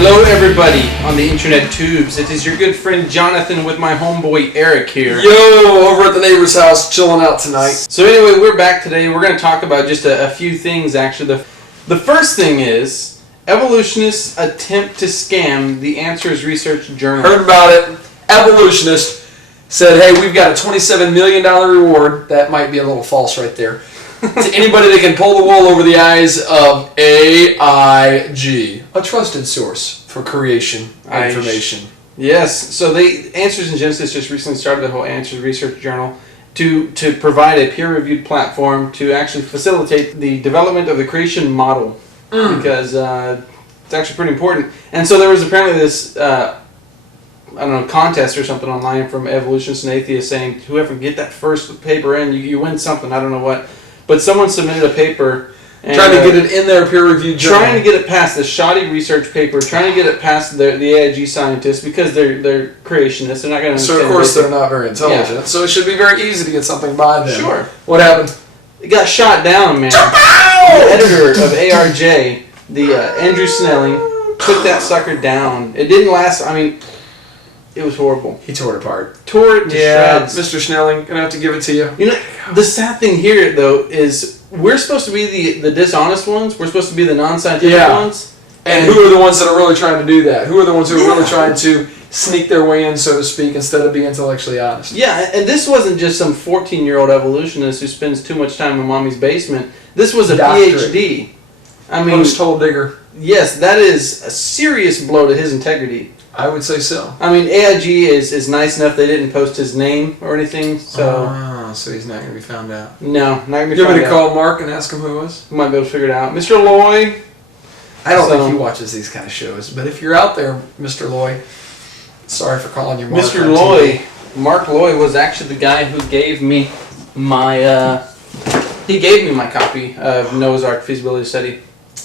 Hello everybody on the internet tubes. It is your good friend Jonathan with my homeboy Eric here. Yo, over at the neighbor's house, chilling out tonight. So anyway, we're back today. We're going to talk about just a few things actually. The first thing is, evolutionists attempt to scam the Answers Research Journal. Heard about it. Evolutionist said, hey, we've got a $27 million reward. That might be a little false right there. To anybody that can pull the wool over the eyes of AIG, a trusted source for creation information. Yes, so Answers in Genesis just recently started the whole Answers Research Journal to provide a peer-reviewed platform to actually facilitate the development of the creation model, because it's actually pretty important. And so there was apparently this, contest or something online from evolutionists and atheists saying, whoever get that first paper in, you win something, I don't know what. But someone submitted a paper and, trying to get it in their peer-reviewed journal. Trying to get it past the shoddy research paper, trying to get it past the AIG scientists because they're creationists. They're not going to understand. So of course they're not very intelligent. Yeah. So it should be very easy to get something by them. Sure. What happened? It got shot down, man. The editor of ARJ, Andrew Snelling, took that sucker down. It didn't last. I mean, it was horrible. He tore it apart. Tore it to shreds. Mr. Snelling, gonna have to give it to you. You know, the sad thing here, though, is we're supposed to be the dishonest ones. We're supposed to be the non-scientific ones. And who are the ones that are really trying to do that? Who are the ones who are really trying to sneak their way in, so to speak, instead of being intellectually honest? Yeah, and this wasn't just some 14-year-old evolutionist who spends too much time in mommy's basement. This was a PhD. I mean, post-hole digger. Yes, that is a serious blow to his integrity. I would say so. I mean, AIG is nice enough they didn't post his name or anything, so... so he's not going to be found out. No, not going to be found out. You want me to call Mark and ask him who it was? We might be able to figure it out. Mr. Loy! I don't think he watches these kind of shows, but if you're out there, Mr. Loy, sorry for calling you Mark. Mr. Loy, Mark Loy was actually the guy who gave me my... he gave me my copy of Noah's Ark Feasibility Study.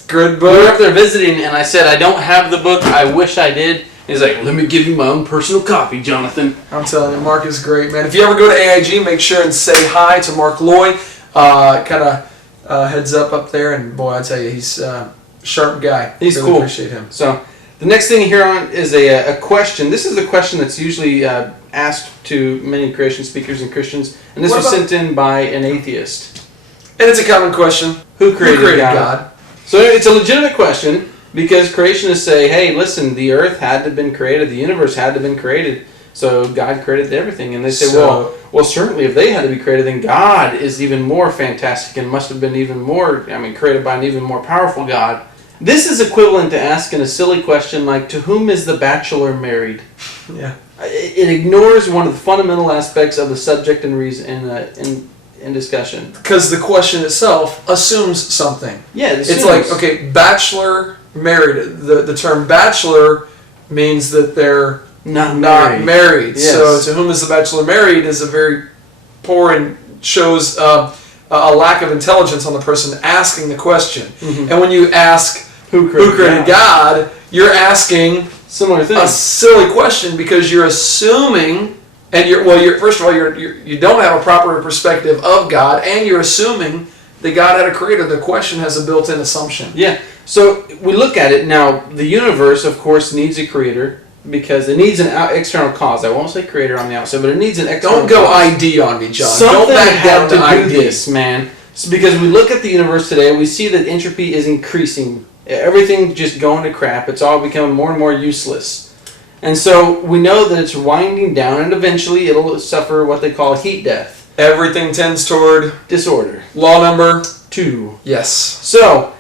Good book. We were up there visiting, and I said, I don't have the book. I wish I did. He's like, let me give you my own personal copy, Jonathan. I'm telling you, Mark is great, man. If you ever go to AIG, make sure and say hi to Mark Loy. Kind of heads up there, and boy, I tell you, he's a sharp guy. He's really cool. Appreciate him. So the next thing here on is a question. This is a question that's usually asked to many creation speakers and Christians, and this was sent in by an atheist. And it's a common question. Who created God? So it's a legitimate question. Because creationists say, hey, listen, the earth had to have been created, the universe had to have been created, so God created everything. And they say, well, certainly if they had to be created, then God is even more fantastic and must have been even more, created by an even more powerful God. This is equivalent to asking a silly question like, to whom is the bachelor married? Yeah. It ignores one of the fundamental aspects of the subject and reason in discussion. Because the question itself assumes something. Yeah, it's like, okay, bachelor married. The term bachelor means that they're not married. Yes. So to whom is the bachelor married is a very poor and shows a lack of intelligence on the person asking the question. Mm-hmm. And when you ask who created God, you're asking similar thing. A silly question because you're assuming, and first of all you don't have a proper perspective of God, and you're assuming that God had a creator. The question has a built-in assumption. Yeah. So we look at it now. The universe, of course, needs a creator because it needs an external cause. I won't say creator on the outside, but it needs an external. Don't go cause. ID on me, John. Something don't back down to ID. do this, man. So because we look at the universe today, we see that entropy is increasing. Everything just going to crap. It's all becoming more and more useless. And so we know that it's winding down, and eventually it'll suffer what they call heat death. Everything tends toward disorder. Law number 2. Yes. So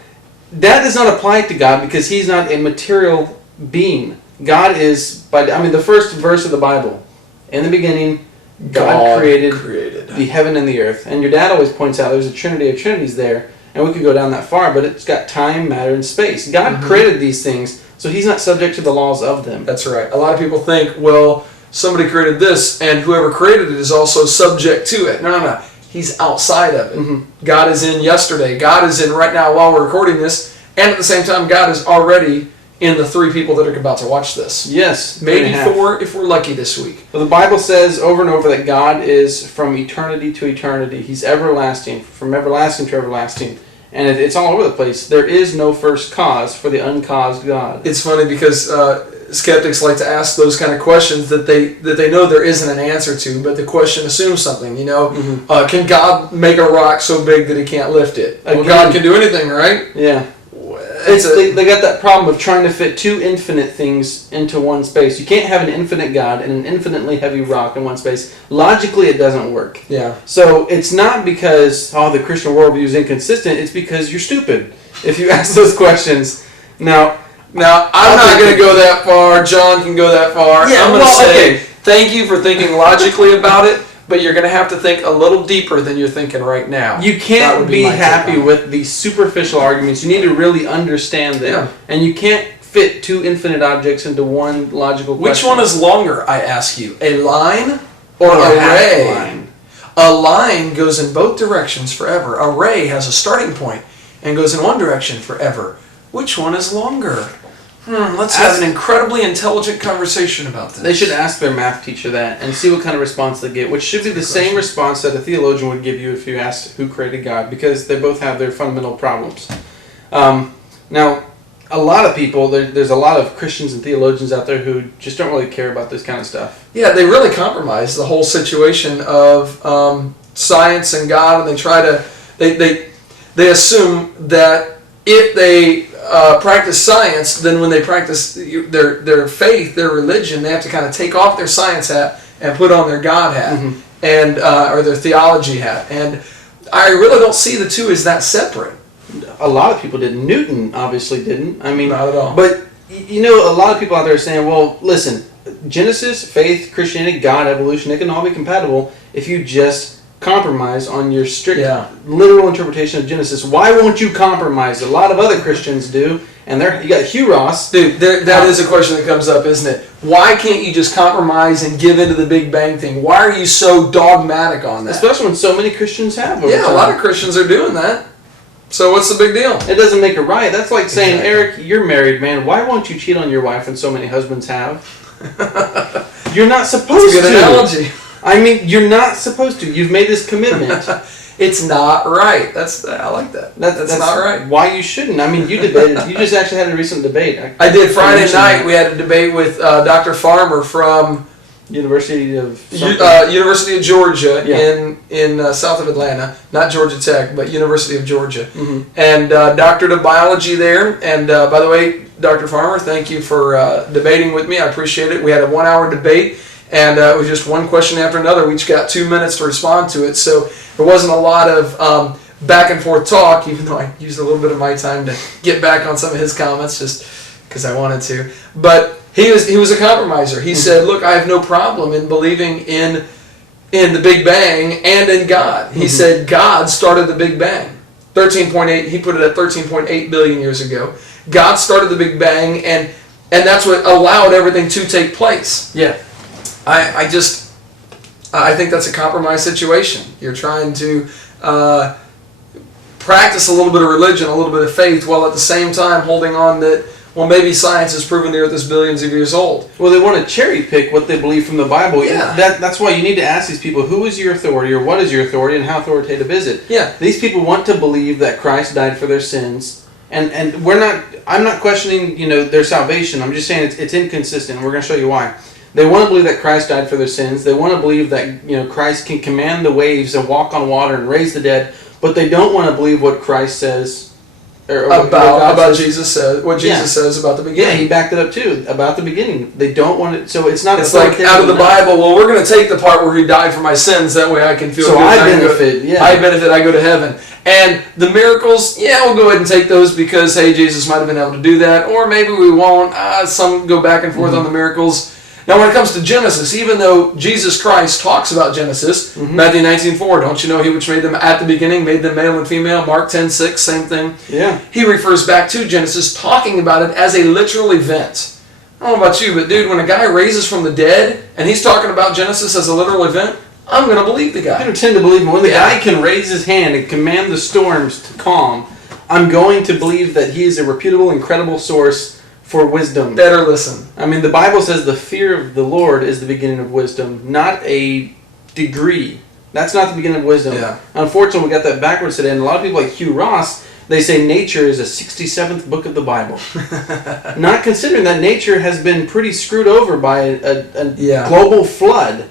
that does not apply to God because he's not a material being. God is, the first verse of the Bible. In the beginning, God created the heaven and the earth. And your dad always points out there's a trinity of trinities there. And we could go down that far, but it's got time, matter, and space. God created these things, so he's not subject to the laws of them. That's right. A lot of people think, well, somebody created this, and whoever created it is also subject to it. No. He's outside of it. Mm-hmm. God is in yesterday. God is in right now while we're recording this. And at the same time, God is already in the 3 people that are about to watch this. Yes. Maybe 4 if we're lucky this week. Well, the Bible says over and over that God is from eternity to eternity. He's everlasting, from everlasting to everlasting. And it's all over the place. There is no first cause for the uncaused God. It's funny because skeptics like to ask those kind of questions that they know there isn't an answer to, but the question assumes something. Can God make a rock so big that he can't lift it? Well, God can do anything, right? Yeah. They got that problem of trying to fit two infinite things into one space. You can't have an infinite God and an infinitely heavy rock in one space. Logically, it doesn't work. Yeah. So it's not because, the Christian worldview is inconsistent. It's because you're stupid if you ask those questions. Now, I'm not going to go that far. John can go that far. Yeah, I'm going to say, thank you for thinking logically about it, but you're going to have to think a little deeper than you're thinking right now. You can't be happy with the superficial arguments. You need to really understand them. Yeah. And you can't fit two infinite objects into one logical question. Which one is longer, I ask you? A line or a ray? Line. A line goes in both directions forever. A ray has a starting point and goes in one direction forever. Which one is longer? Let's have an incredibly intelligent conversation about this. They should ask their math teacher that and see what kind of response they get, which should be the same response that a theologian would give you if you asked who created God, because they both have their fundamental problems. Now, a lot of people, there's a lot of Christians and theologians out there who just don't really care about this kind of stuff. Yeah, they really compromise the whole situation of science and God, and they try to, they assume that if they practice science, then when they practice their faith, their religion, they have to kind of take off their science hat and put on their God hat, and or their theology hat. And I really don't see the two as that separate. A lot of people didn't. Newton obviously didn't. I mean, not at all. But a lot of people out there are saying, well, listen, Genesis, faith, Christianity, God, evolution, it can all be compatible if you just compromise on your strict literal interpretation of Genesis. Why won't you compromise? A lot of other Christians do, and you got Hugh Ross. Dude, that is a question that comes up, isn't it? Why can't you just compromise and give into the Big Bang thing? Why are you so dogmatic on that? Especially when so many Christians have. A lot of Christians are doing that. So what's the big deal? It doesn't make it right. That's like saying, Eric, you're married, man. Why won't you cheat on your wife when so many husbands have? You're not supposed to. That's a good analogy. I mean, you're not supposed to. You've made this commitment. It's not right. I like that. That's not right. Why you shouldn't? I mean, you debated. You just actually had a recent debate. I did Friday night. We had a debate with Dr. Farmer from University of Georgia in south of Atlanta, not Georgia Tech, but University of Georgia, and doctorate of biology there. And by the way, Dr. Farmer, thank you for debating with me. I appreciate it. We had a 1-hour debate, and it was just one question after another. We each got 2 minutes to respond to it, so there wasn't a lot of back and forth talk, even though I used a little bit of my time to get back on some of his comments just because I wanted to. But he was a compromiser. He said, look, I have no problem in believing in the Big Bang and in God. He said God started the Big Bang. 13.8, he put it at 13.8 billion years ago. God started the Big Bang, and that's what allowed everything to take place. Yeah. I think that's a compromise situation. You're trying to practice a little bit of religion, a little bit of faith, while at the same time holding on that, well, maybe science has proven the earth is billions of years old. Well, they want to cherry pick what they believe from the Bible. Yeah. That's why you need to ask these people, who is your authority, or what is your authority, and how authoritative is it? Yeah. These people want to believe that Christ died for their sins, and I'm not questioning, their salvation. I'm just saying it's inconsistent, and we're going to show you why. They want to believe that Christ died for their sins. They want to believe that Christ can command the waves and walk on water and raise the dead, but they don't want to believe what Christ says. About Jesus says what Jesus says about the beginning. Yeah, he backed it up too about the beginning. They don't want it, so it's not. It's like out of the Bible. Well, we're going to take the part where he died for my sins. That way, I can feel. So good. I benefit. I benefit. I go to heaven. And the miracles, we'll go ahead and take those because hey, Jesus might have been able to do that, or maybe we won't. Some go back and forth on the miracles. Now, when it comes to Genesis, even though Jesus Christ talks about Genesis, Matthew 19:4, don't you know he which made them at the beginning, made them male and female, Mark 10:6, same thing. Yeah. He refers back to Genesis, talking about it as a literal event. I don't know about you, but dude, when a guy raises from the dead, and he's talking about Genesis as a literal event, I'm going to believe the guy. I tend to believe him. When the guy can raise his hand and command the storms to calm, I'm going to believe that he is a reputable and credible source for wisdom. Better listen. I mean, the Bible says the fear of the Lord is the beginning of wisdom, not a degree. That's not the beginning of wisdom. Yeah. Unfortunately, we got that backwards today, and a lot of people like Hugh Ross, they say nature is a 67th book of the Bible. Not considering that nature has been pretty screwed over by a global flood.